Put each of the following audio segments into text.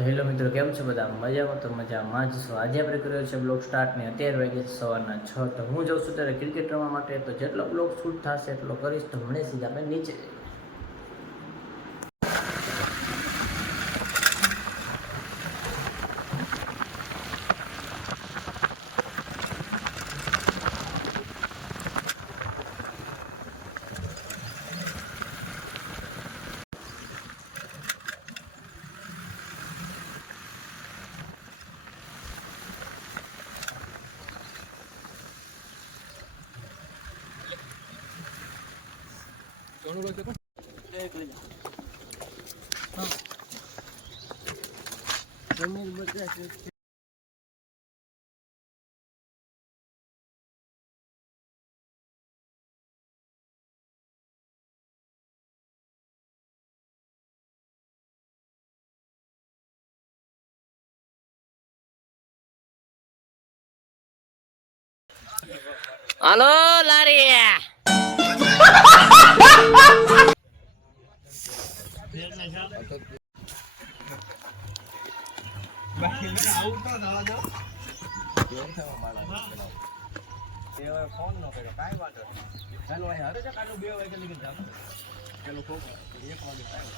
તો હેલો મિત્રો, કેમ છો બધા? મજામાં? તો મજામાં જ છો. આજે આપણે કર્યો છે બ્લોગ સ્ટાર્ટ ને અત્યારે વાગે સવારના 6. તો હું જાઉં છું ત્યારે ક્રિકેટ રમવા માટે. તો જેટલો બ્લોગ શૂટ થશે એટલો કરીશ. તો મને સીધા આપણે નીચે હાલો લારી ફોન નો કર્યો, કાંઈ વાંધો નહીં. ચાલો અહીં હવે છે કાલું 2 વાગે લગી જાવ. ચાલો ખોખો 1 વાગે થાય.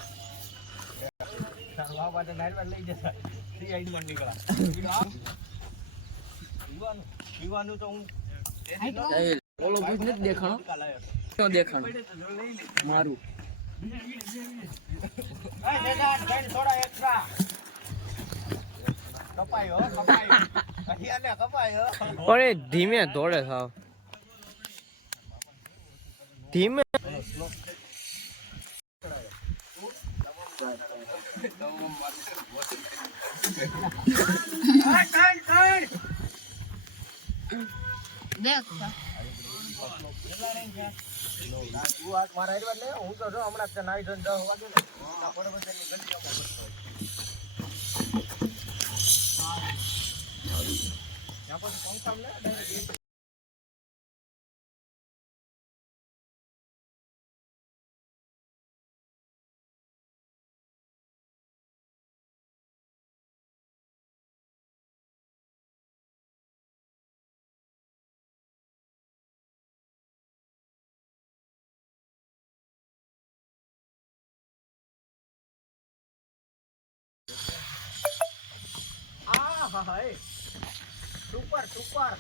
ચાલો આ વાતે નાઈટ લઈ જતા સીઆઈડ માં નીકળા. પીવાનું તો હું ઓલો બુજ નથી દેખાણો. શું દેખાણો મારું? થોડા એક્સ્ટ્રા કપાયો અહીંયા કપાયો. અરે ધીમે દોડે સાવ ધીમે. હું તો હમણાં નાઈ ધોઈને 10 વાગે સુપર સુપર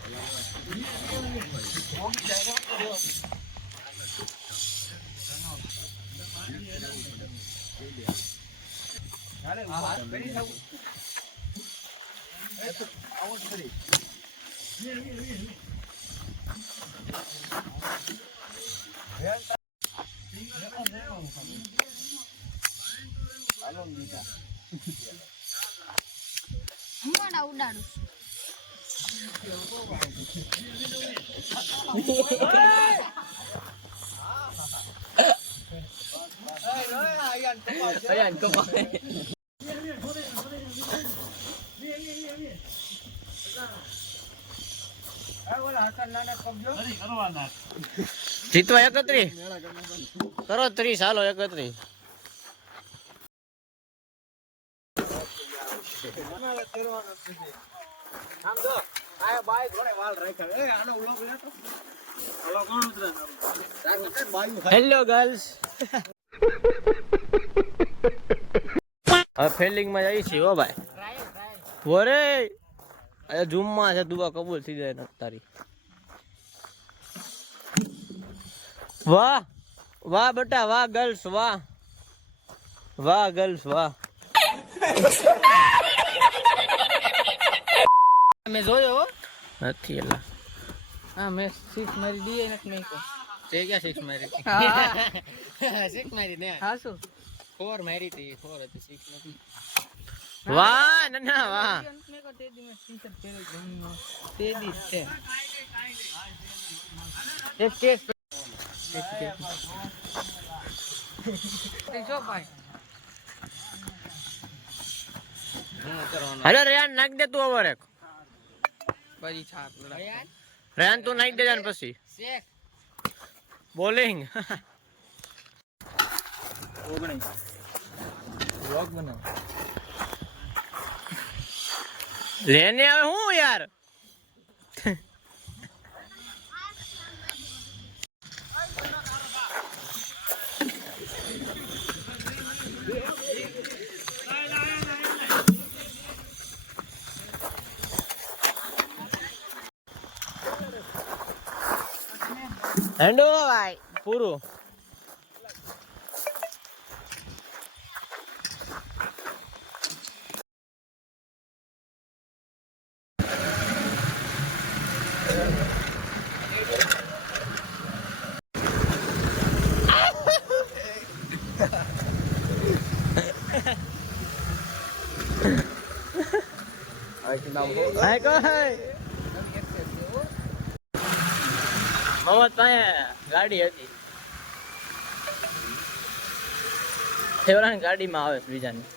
ઉડાડું જીતવા 31 કરો 30. હાલો 31. હેલો ગર્લ્સ, હવે ફિલ્ડિંગ માં જઈ છીએ. હો ભાઈ વરે અરે ઝૂમમાં છે. દુઆ કબૂલ થઈ જાય તારી. વાહ વાહ બેટા, વાહ ગર્લ્સ, વાહ વાહ ગર્લ્સ, વાહ. મેં જોયો નથી એલા. હા મેં 6 મારી દીએ નથી નહીં કો. તે ક્યાં 6 મારી? 6 મારી ને. હા શું 4 મારી હતી. 4 હતી 6 નથી. વાહ ના વાહ. મેં કો તે દી મેં ટી-શર્ટ પહેરી ગમી તે દી છે. એક કેસ તે જો ભાઈ. અરે રેયાન નાખ દે તું ઓવર એક. પછી છાપ રેયાન તું નાખ દે જાન પછી બોલિંગ. વ્લોગ બનાવ. લેને આવે હું યાર. હેંડો ભાઈ પૂરું. મમત પાસે ગાડી હતી. ફેવરાની ગાડીમાં આવે બીજાની.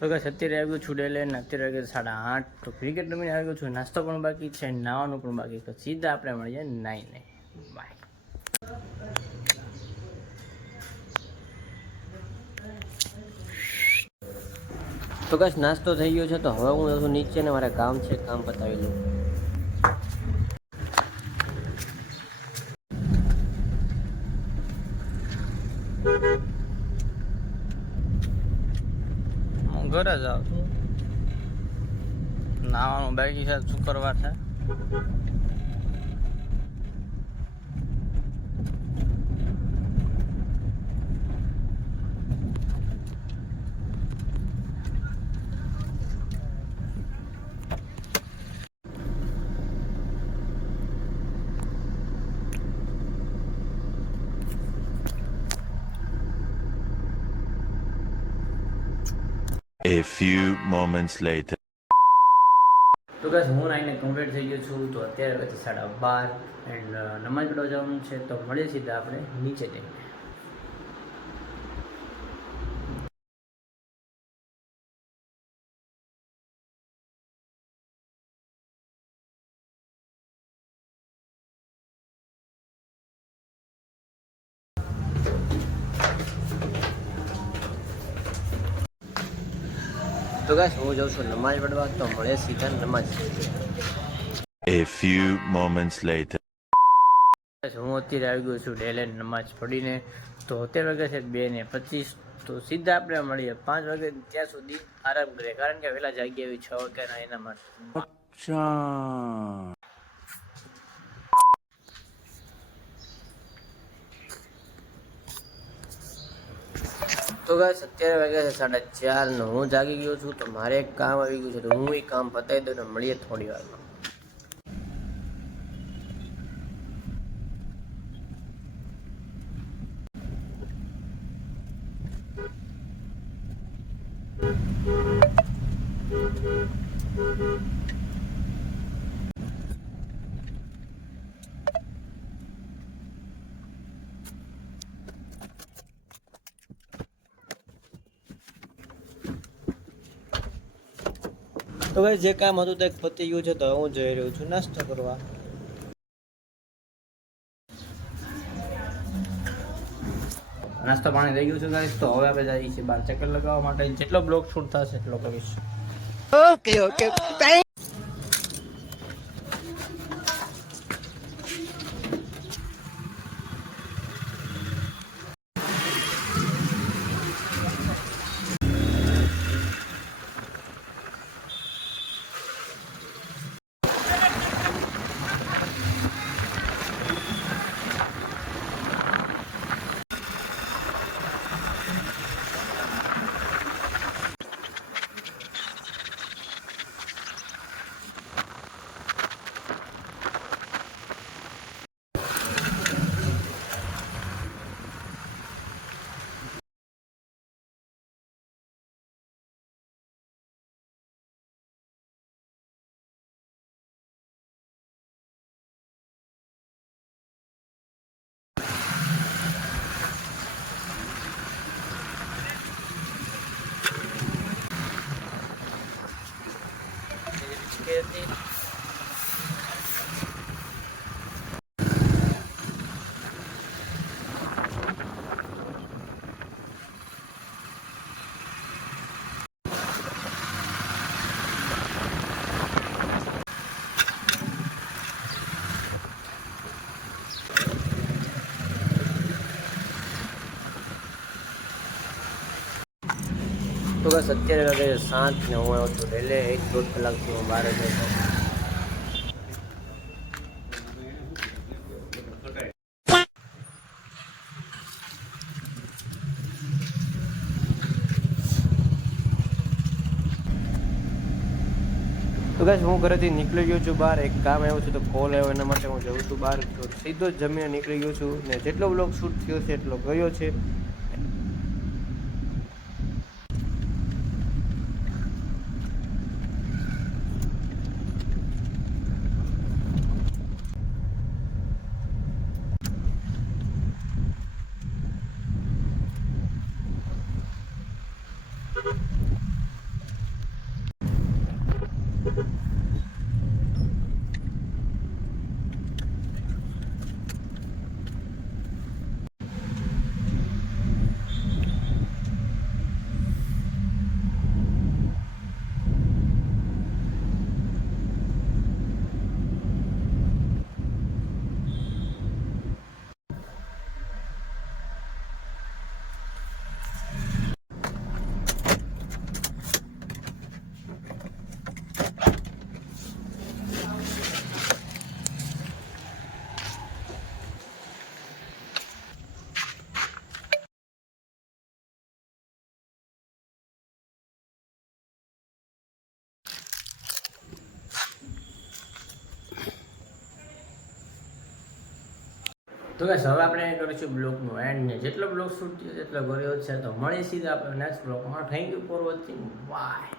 તો કે અત્યારે આવ્યું છું ડેલે ને અત્યારે વાગે 8:30. તો ક્રિકેટ રમીને આવ્યો છું, નાસ્તો પણ બાકી છે, નાવાનું પણ બાકી. તો સીધા આપણે મળીએ નાઈને. બાય. તો કશ નાસ્તો થઈ ગયો છે. તો હવે હું જઉં છું નીચે ને મારે કામ છે, કામ પતાવી લઉં. ઘરે જાઉં છું, નાવાનું બાકી છે, શુક્રવાર છે. A few moments later. તો ગાઈસ હું નાઈને કમ્પ્લીટ થઈ ગયો છું. તો અત્યારે પછી 12:30 એન્ડ નમાઝ પઢવા જવાનું છે. તો મળીએ સીધા આપણે નીચે જઈને. તો ગાઈસ હું જાઉં છું નમાઝ પઢવા. તો મળીએ સીધા નમાઝ. A few moments later. હું અત્યારે આવી ગયો છું ડેલે નમાઝ પઢીને. તો અત્યારે વાગે છે 2:25. તો સીધા આપણે મળીએ 5 વાગે. ત્યાં સુધી આરામ કરીએ, કારણ કે વહેલા જાગી આવી 6 વાગ્યાના એના માટે. તો ગાઈસ અત્યારે વાગ્યા છે 4:30 ને હું જાગી ગયો છું. તો મારે એક કામ આવી ગયું છે, તો હું એ કામ પતાવી દઉં ને મળીએ થોડી વારમાં. તો ભાઈ જે કામ હતું તે પતી ગયું છે. તો હું જઈ રહ્યો છું નાસ્તો કરવા. નાસ્તો પાણી થઈ ગયું છે ગાઈસ. તો હવે આપણે જઈએ છીએ બહાર ચક્કર લગાવવા માટે. જેટલો બ્લોગ શૂટ થશે એટલો કરીશ. ઓકે. તો બસ અત્યારે વાગે 7 ને હું આવ્યો છું રેલે 1-1.5 કલાકથી હું બહાર જ હતો. તો ગાઈસ હું ઘરેથી નીકળી ગયો છું બહાર, એક કામ આવ્યું છે તો કોલ આવ્યો એના માટે હું જઉં છું બહાર. તો સીધો જ જમીને નીકળી ગયો છું ને જેટલો બ્લોગ શૂટ થયો છે એટલો ગયો છે. તો ગાઈસ હવે આપણે કરીશું બ્લોગનું એન્ડ ને જેટલો બ્લોગ શૂટ થયો એટલો કર્યો છે. તો મળી સીધા આપણે નેક્સ્ટ બ્લોગમાં. Thank you for watching. By.